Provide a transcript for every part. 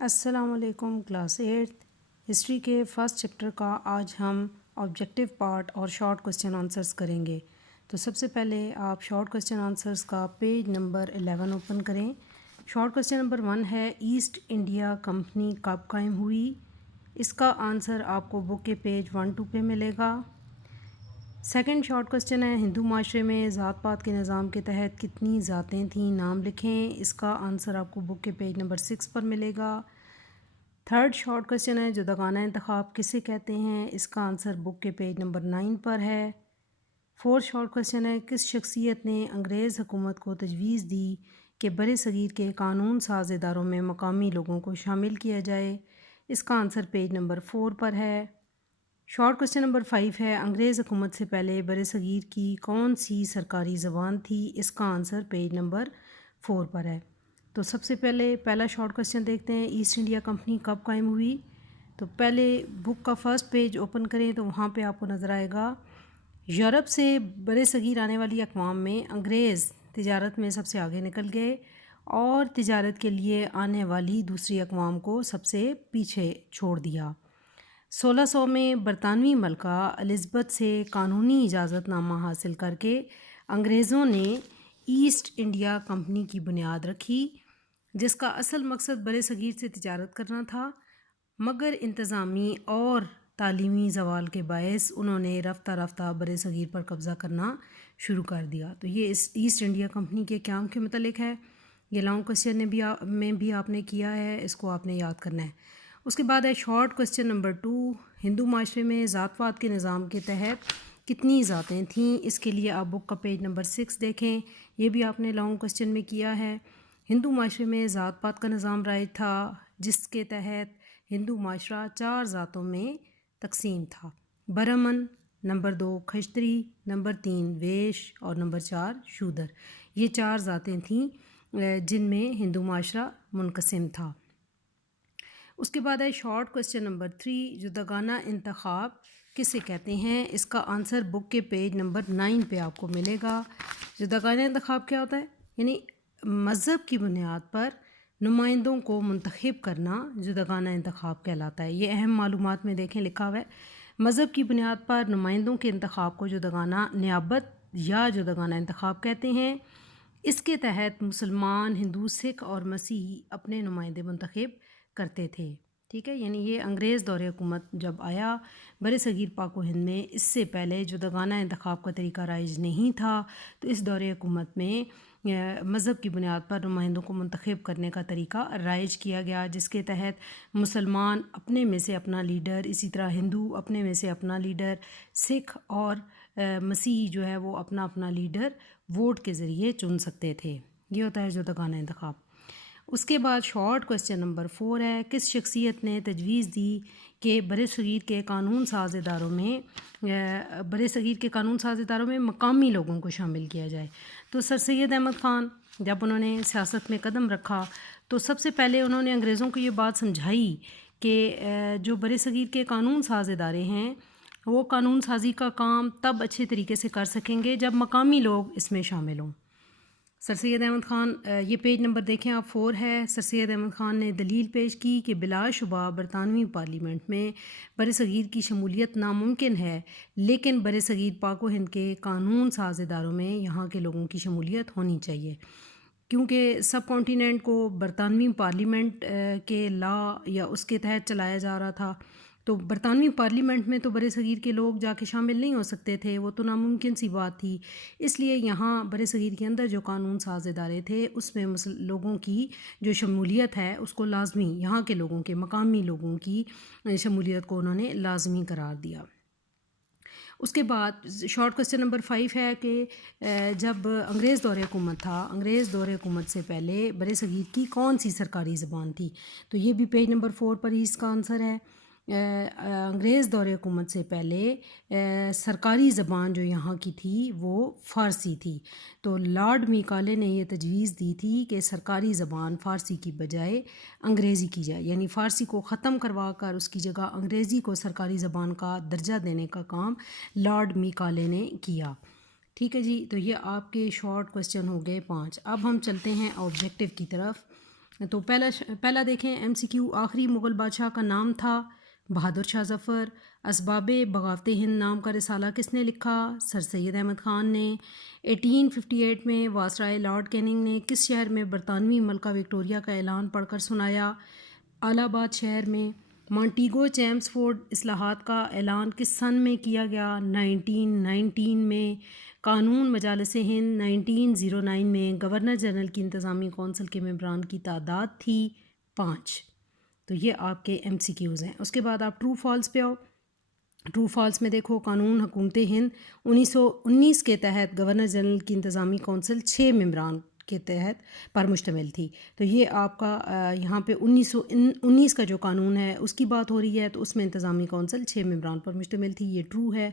السلام علیکم class 8 history کے فرسٹ چیپٹر کا آج ہم آبجیکٹیو پارٹ اور شارٹ کوسچن آنسرز کریں گے۔ تو سب سے پہلے آپ شارٹ کوسچن آنسرز کا پیج نمبر 11 اوپن کریں۔ شارٹ کوسچن نمبر 1 ہے ایسٹ انڈیا کمپنی کب قائم ہوئی؟ اس کا آنسر آپ کو بک کے پیج 12 پہ ملے گا۔ سیکنڈ شارٹ کوسچن ہے ہندو معاشرے میں ذات پات کے نظام کے تحت کتنی ذاتیں تھیں، نام لکھیں۔ اس کا آنسر آپ کو بک کے پیج نمبر 6 پر ملے گا۔ تھرڈ شارٹ کوسچن ہے جداگانہ انتخاب کسے کہتے ہیں؟ اس کا آنسر بک کے پیج نمبر 9 پر ہے۔ فورتھ شارٹ کوسچن ہے کس شخصیت نے انگریز حکومت کو تجویز دی کہ بر صغیر کے قانون ساز اداروں میں مقامی لوگوں کو شامل کیا جائے؟ اس کا آنسر پیج نمبر 4 پر ہے۔ شارٹ کوسچن نمبر 5 ہے انگریز حکومت سے پہلے بر صغیر کی کون سی سرکاری زبان تھی؟ اس کا آنسر پیج نمبر 4 پر ہے۔ تو سب سے پہلے پہلا شارٹ کوسچن دیکھتے ہیں، ایسٹ انڈیا کمپنی کب قائم ہوئی؟ تو پہلے بک کا فرسٹ پیج اوپن کریں تو وہاں پہ آپ کو نظر آئے گا یورپ سے بر صغیر آنے والی اقوام میں انگریز تجارت میں سب سے آگے نکل گئے اور تجارت کے لیے آنے والی دوسری اقوام کو سب سے پیچھے چھوڑ دیا۔ 1600 میں برطانوی ملکہ الزبتھ سے قانونی اجازت نامہ حاصل کر کے انگریزوں نے ایسٹ انڈیا کمپنی کی بنیاد رکھی، جس کا اصل مقصد بر صغیر سے تجارت کرنا تھا، مگر انتظامی اور تعلیمی زوال کے باعث انہوں نے رفتہ رفتہ بر صغیر پر قبضہ کرنا شروع کر دیا۔ تو یہ اس ایسٹ انڈیا کمپنی کے قیام کے متعلق ہے۔ یہ لانگ کوسچن میں بھی آپ نے کیا ہے، اس کو آپ نے یاد کرنا ہے۔ اس کے بعد ہے شارٹ کوسچن نمبر 2، ہندو معاشرے میں ذات پات کے نظام کے تحت کتنی ذاتیں تھیں؟ اس کے لیے آپ بک کا پیج نمبر 6 دیکھیں، یہ بھی آپ نے لانگ کوسچن میں کیا ہے۔ ہندو معاشرے میں ذات پات کا نظام رائج تھا، جس کے تحت ہندو معاشرہ 4 ذاتوں میں تقسیم تھا: برہمن، نمبر 2 کھشتری، نمبر 3 ویش اور نمبر 4 شودر۔ یہ 4 ذاتیں تھیں جن میں ہندو معاشرہ منقسم تھا۔ اس کے بعد ہے شارٹ کوسچن نمبر 3، جداگانہ انتخاب کسے کہتے ہیں؟ اس کا آنسر بک کے پیج نمبر 9 پہ آپ کو ملے گا۔ جداگانہ انتخاب کیا ہوتا ہے؟ یعنی مذہب کی بنیاد پر نمائندوں کو منتخب کرنا جداگانہ انتخاب کہلاتا ہے۔ یہ اہم معلومات میں دیکھیں لکھا ہوا ہے، مذہب کی بنیاد پر نمائندوں کے انتخاب کو جداگانہ نیابت یا جداگانہ انتخاب کہتے ہیں۔ اس کے تحت مسلمان، ہندو، سکھ اور مسیحی اپنے نمائندے منتخب کرتے تھے، ٹھیک ہے۔ یعنی یہ انگریز دور حکومت جب آیا بر صغیر پاک و ہند میں، اس سے پہلے جداگانہ انتخاب کا طریقہ رائج نہیں تھا، تو اس دور حکومت میں مذہب کی بنیاد پر نمائندوں کو منتخب کرنے کا طریقہ رائج کیا گیا، جس کے تحت مسلمان اپنے میں سے اپنا لیڈر، اسی طرح ہندو اپنے میں سے اپنا لیڈر، سکھ اور مسیحی جو ہے وہ اپنا اپنا لیڈر ووٹ کے ذریعے چن سکتے تھے۔ یہ ہوتا ہے جداگانہ انتخاب۔ اس کے بعد شارٹ کوسچن نمبر 4 ہے کس شخصیت نے تجویز دی کہ بر صغیر کے قانون ساز اداروں میں مقامی لوگوں کو شامل کیا جائے؟ تو سر سید احمد خان جب انہوں نے سیاست میں قدم رکھا تو سب سے پہلے انہوں نے انگریزوں کو یہ بات سمجھائی کہ جو بر صغیر کے قانون ساز ادارے ہیں وہ قانون سازی کا کام تب اچھے طریقے سے کر سکیں گے جب مقامی لوگ اس میں شامل ہوں۔ سر سید احمد خان، یہ پیج نمبر دیکھیں آپ 4 ہے۔ سر سید احمد خان نے دلیل پیش کی کہ بلا شبہ برطانوی پارلیمنٹ میں بر صغیر کی شمولیت ناممکن ہے، لیکن بر صغیر پاک و ہند کے قانون ساز اداروں میں یہاں کے لوگوں کی شمولیت ہونی چاہیے، کیونکہ سب کانٹیننٹ کو برطانوی پارلیمنٹ کے لا یا اس کے تحت چلایا جا رہا تھا، تو برطانوی پارلیمنٹ میں تو بر صغیر کے لوگ جا کے شامل نہیں ہو سکتے تھے، وہ تو ناممکن سی بات تھی۔ اس لیے یہاں بر صغیر کے اندر جو قانون ساز ادارے تھے اس میں لوگوں کی جو شمولیت ہے اس کو لازمی، یہاں کے لوگوں کے مقامی لوگوں کی شمولیت کو انہوں نے لازمی قرار دیا۔ اس کے بعد شارٹ کوسچن نمبر 5 ہے کہ جب انگریز دور حکومت تھا، انگریز دور حکومت سے پہلے بر صغیر کی کون سی سرکاری زبان تھی؟ تو یہ بھی پیج نمبر 4 پر ہی اس کا آنسر ہے۔ انگریز دور حکومت سے پہلے سرکاری زبان جو یہاں کی تھی وہ فارسی تھی، تو لارڈ میکالے نے یہ تجویز دی تھی کہ سرکاری زبان فارسی کی بجائے انگریزی کی جائے، یعنی فارسی کو ختم کروا کر اس کی جگہ انگریزی کو سرکاری زبان کا درجہ دینے کا کام لارڈ میکالے نے کیا، ٹھیک ہے جی۔ تو یہ آپ کے شارٹ کوسچن ہو گئے 5۔ اب ہم چلتے ہیں آبجیکٹیو کی طرف۔ تو پہلا دیکھیں ایم سی کیو، آخری مغل بادشاہ کا نام تھا بہادر شاہ ظفر۔ اسباب بغاوت ہند نام کا رسالہ کس نے لکھا؟ سر سید احمد خان نے۔ 1858 میں وائسرائے لارڈ کیننگ نے کس شہر میں برطانوی ملکہ وکٹوریہ کا اعلان پڑھ کر سنایا؟ الہ آباد شہر میں۔ مانٹیگو چیمسفورڈ اصلاحات کا اعلان کس سن میں کیا گیا؟ 1919 میں۔ قانون مجالس ہند 1909 میں۔ گورنر جنرل کی انتظامی کونسل کے ممبران کی تعداد تھی 5۔ تو یہ آپ کے ایم سی کیوز ہیں۔ اس کے بعد آپ ٹرو فالس پہ آؤ۔ ٹرو فالس میں دیکھو، قانون حکومت ہند 1919 کے تحت گورنر جنرل کی انتظامی کونسل 6 ممبران کے تحت پر مشتمل تھی۔ تو یہ آپ کا یہاں پہ 1919 کا جو قانون ہے اس کی بات ہو رہی ہے، تو اس میں انتظامی کونسل 6 ممبران پر مشتمل تھی، یہ ٹرو ہے۔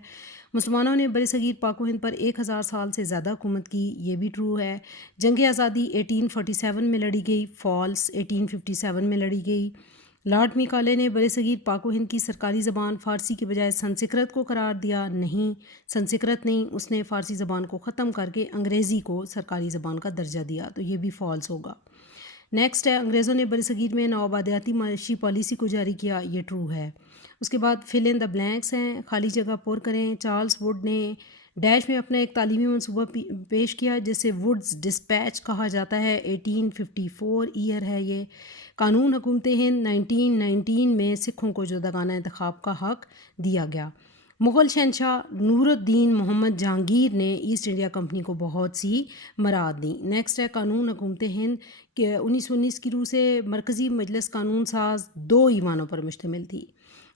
مسلمانوں نے برصغیر پاک و ہند پر 1000 سال سے زیادہ حکومت کی، یہ بھی ٹرو ہے۔ جنگ آزادی 1847 میں لڑی گئی، فالس، 1857 میں لڑی گئی۔ لارڈ میکالے نے برصغیر پاک و ہند کی سرکاری زبان فارسی کے بجائے سنسکرت کو قرار دیا، نہیں، سنسکرت نہیں، اس نے فارسی زبان کو ختم کر کے انگریزی کو سرکاری زبان کا درجہ دیا، تو یہ بھی فالس ہوگا۔ نیکسٹ ہے، انگریزوں نے برصغیر میں نوآبادیاتی معاشی پالیسی کو جاری کیا، یہ ٹرو ہے۔ اس کے بعد فل ان دا بلینکس ہیں، خالی جگہ پر کریں۔ چارلس ووڈ نے ڈیش میں اپنا ایک تعلیمی منصوبہ پیش کیا جسے ووڈز ڈسپیچ کہا جاتا ہے، 1854 ایئر ہے یہ۔ قانون حکومت ہند 1919 میں سکھوں کو جداگانہ انتخاب کا حق دیا گیا۔ مغل شہنشاہ نور الدین محمد جہانگیر نے ایسٹ انڈیا کمپنی کو بہت سی مراد دیں۔ نیکسٹ ہے، قانون حکومت ہند کہ 1919 کی روح سے مرکزی مجلس قانون ساز 2 ایوانوں پر مشتمل تھی۔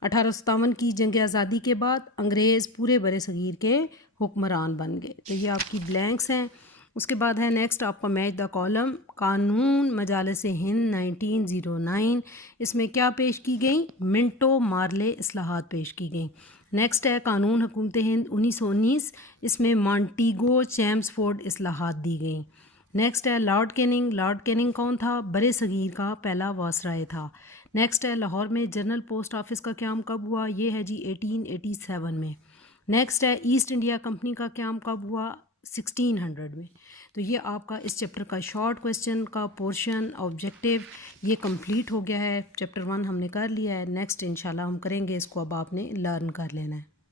1857 کی جنگ آزادی کے بعد انگریز پورے برصغیر کے حکمران بن گئے، تو یہ آپ کی بلینکس ہیں۔ اس کے بعد ہے نیکسٹ آپ کا میچ دا کالم، قانون مجالس ہند 1909، اس میں کیا پیش کی گئیں؟ منٹو مارلے اصلاحات پیش کی گئیں۔ نیکسٹ ہے قانون حکومت ہند 1919، اس میں مانٹیگو چیمسفورڈ اصلاحات دی گئیں۔ نیکسٹ ہے لارڈ کیننگ، لارڈ کیننگ کون تھا؟ برصغیر کا پہلا وائسرائے تھا۔ نیکسٹ ہے لاہور میں جنرل پوسٹ آفس کا قیام کب ہوا؟ یہ ہے جی 1887 میں۔ نیکسٹ ہے ایسٹ انڈیا کمپنی کا قیام کب ہوا؟ 1600 میں۔ تو یہ آپ کا اس چیپٹر کا شارٹ کوسچن کا پورشن آبجیکٹیو یہ کمپلیٹ ہو گیا ہے۔ چیپٹر 1 ہم نے کر لیا ہے، نیکسٹ انشاءاللہ ہم کریں گے اس کو، اب آپ نے لرن کر لینا ہے۔